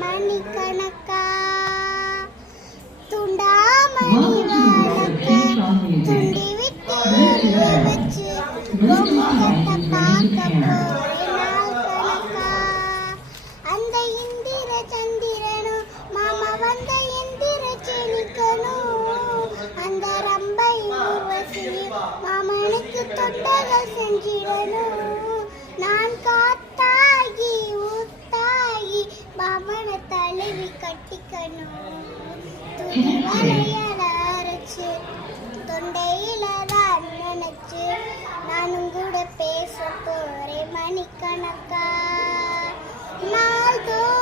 மணிக்கணக்கா துண்டாமணி வாழக்க துண்டி விட்டு வச்சு பொம்மை கட்ட பார்க்க போறேன் நாள் கணக்கா. அந்த இந்திர சந்திரனும் மாமா வந்த எந்திர செனிக்கணும் அந்த ரம்பை ஊர்வசியும் மாமனுக்கு தொண்டர்கள் செஞ்சிடணும். நான் காத்தாகி ஊத்தாகி மாமனை தழுவி கட்டிக்கணும். துணி வளையல அரைச்சு தொண்டையில தான் நினைச்சு நானும் கூட பேச போறேன் மணிக்கணக்கா. நாள்தோறும்